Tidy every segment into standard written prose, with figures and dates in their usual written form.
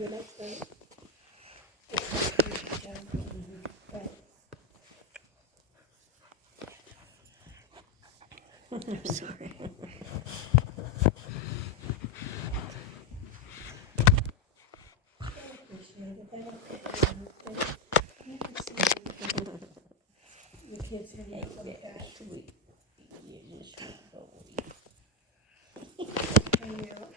the next night. I'm sorry. The kids hang out like that. Hang out.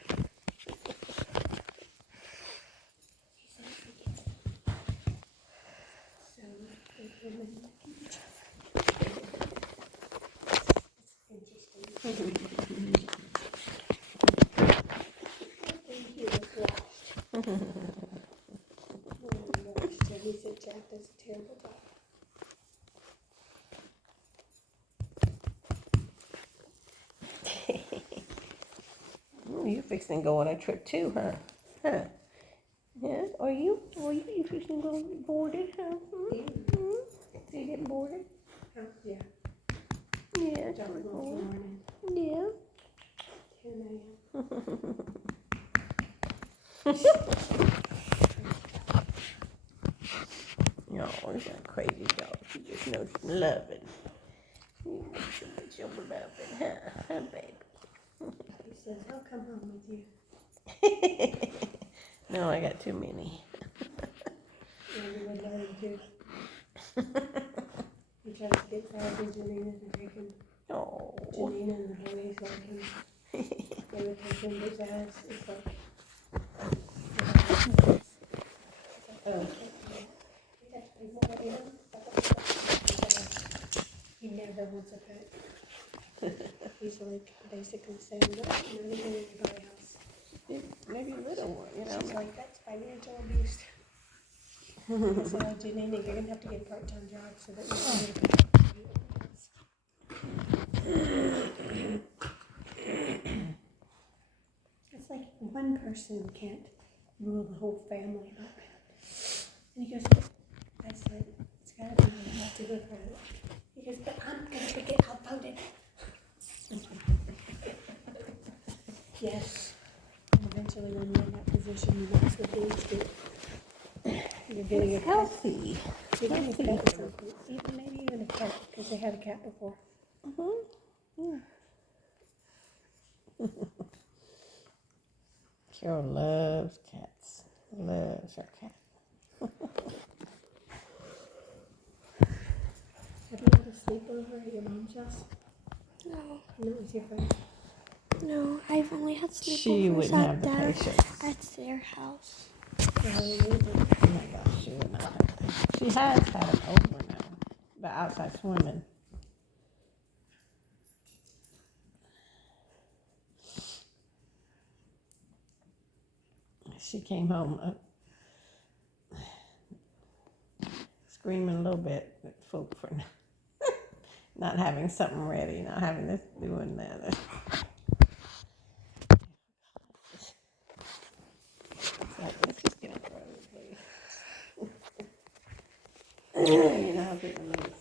So, interesting. I think he was washed. So he said Jack does a terrible job. You're fixing to go on a trip too, huh? Huh? Yeah? Are you? You fixing to go boarded, huh? Mm-hmm. You getting boarded? Oh, yeah. Yeah. Drop him off in the morning. Yeah. 10 a.m. No, he's not a crazy dog. He just knows some loving. He knows some loving, huh, baby? He says, I'll come home with you. No, I got too many. Yeah, we would let him too. He tries to get Zach and Janina to take him. Oh. Janina and the boys like him. They would take him, but Zaz is like, Oh. he never wants a pet. He's like basically saying, no, you're living in your house. Maybe a little one, you know. She's like, that's financial abuse. So Janina, you're gonna have to get a part-time job so that you can get a pet. It's like one person can't rule the whole family about pets. And he goes, I said, it's gotta be you have to go for it. He goes, but I'm gonna get outvoted. Yes. And eventually when you're in that position, you might as well be you're getting a pet. Healthy. You're getting a pet or something. Maybe even a cat, because they had a cat before. Mm-hmm. Yeah. Carol loves cats. Loves her cat. Have you had a sleepover at your mom's house? No. Not with your friends? No, I've only had She sleepovers wouldn't have the patience. at their house. Oh my gosh, she would not have that. She has had them over now, but outside swimming. She came home screaming a little bit at folk for not having something ready, not having this, doing that. Let's just get on the road, please. You know how people need